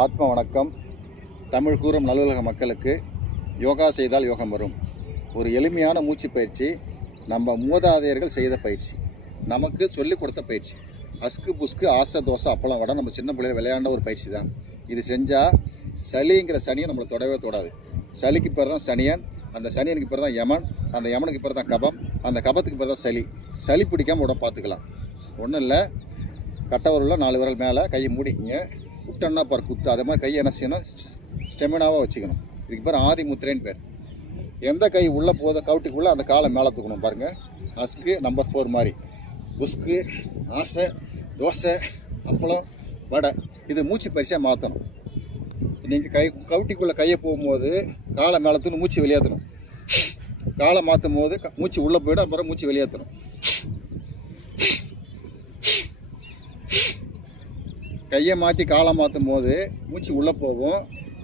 ஆத்ம வணக்கம். தமிழ் கூறும் நல்லுலக மக்களுக்கு யோகா செய்தால் யோகம் வரும். ஒரு எளிமையான மூச்சு பயிற்சி நம்ம மூதாதையர்கள் செய்த பயிற்சி நமக்கு சொல்லிக் கொடுத்த பயிற்சி. அஸ்கு புஸ்கு ஆசை தோசை அப்பளம் வடை நம்ம சின்ன பிள்ளைகள் விளையாண்ட ஒரு பயிற்சி தான். இது செஞ்சால் சளிங்கிற சனியை நம்மளை தொடவே தொடாது. சளிக்கு பேர் தான் சனியன் அந்த சனியனுக்கு பேர் தான் யமன் அந்த யமனுக்கு பேர் தான் கபம் அந்த கபத்துக்கு பேர் தான் சளி. சளி பிடிக்காமல் உடம்பு பார்த்துக்கலாம். ஒன்றும் இல்லை கட்டவரில் நாலு விரல் மேலே கையை மூடிக்கிங்க. குட்டன்னா பார் குத்து. அதே மாதிரி கையை என்ன செய்யணும்? ஸ்டெமினாவாக வச்சுக்கணும். இதுக்கு பேர் ஆதி முத்திரைன்னு பேர். எந்த கை உள்ளே போதோ கவுட்டிக்குள்ளே அந்த காலை மேலே தூக்கணும் பாருங்கள் அஸ்கு நம்பர் ஃபோர் மாதிரி. புஸ்கு ஆசை தோசை அப்பளம் வடை. இது மூச்சு பரிசாக மாற்றணும் நீங்கள் கை கவுட்டிக்குள்ளே கையை போகும்போது காலை மேலே தூக்கி மூச்சு வெளியேற்றணும். காலை மாற்றும் போது க- மூச்சு உள்ளே போயிடும் அப்புறம் மூச்சு வெளியேற்றணும். கையை மாற்றி காலை மாற்றும் போது மூச்சு உள்ளே போகும்.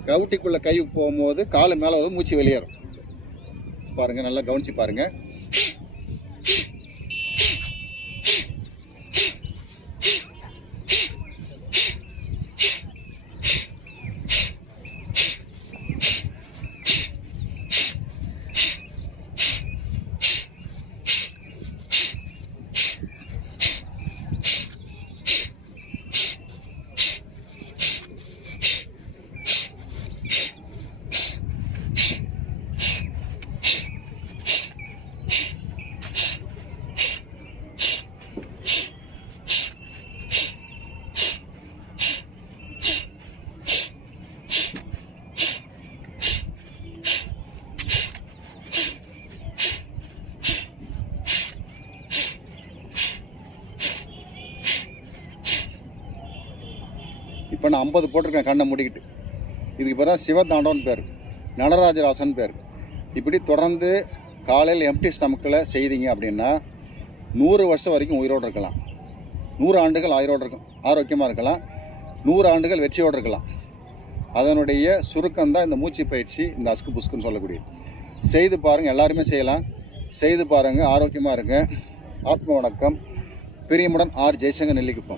கவுட்டிக்குள்ளே கை போகும்போது காலை மேலே வரும் மூச்சு வெளியேறும் பாருங்கள் நல்லா கவனிச்சு பாருங்கள் இப்போ நான் ஐம்பது போட்டிருக்கேன் கண்ணை முடிக்கிட்டு. இதுக்கு பேர் தான் சிவதாண்டவன் பேர். நடராஜராசன் பேர். இப்படி தொடர்ந்து காலையில் எம்டி ஸ்டமக்கில் செய்தீங்க அப்படின்னா நூறு வருஷம் வரைக்கும் உயிரோடு இருக்கலாம். நூறு ஆண்டுகள் ஆயிரோடு இருக்கும் ஆரோக்கியமாக இருக்கலாம். நூறு ஆண்டுகள் வெற்றியோடு இருக்கலாம். அதனுடைய சுருக்கம் தான் இந்த மூச்சு பயிற்சி இந்த அஸ்கு புஸ்குன்னு சொல்லக்கூடியது. செய்து பாருங்கள் எல்லாருமே செய்யலாம். செய்து பாருங்கள் ஆரோக்கியமாக இருங்க. ஆத்ம வணக்கம். பிரியமுடன் ஆர் ஜெய்சங்கர் நெல்லிக்குப்பம்.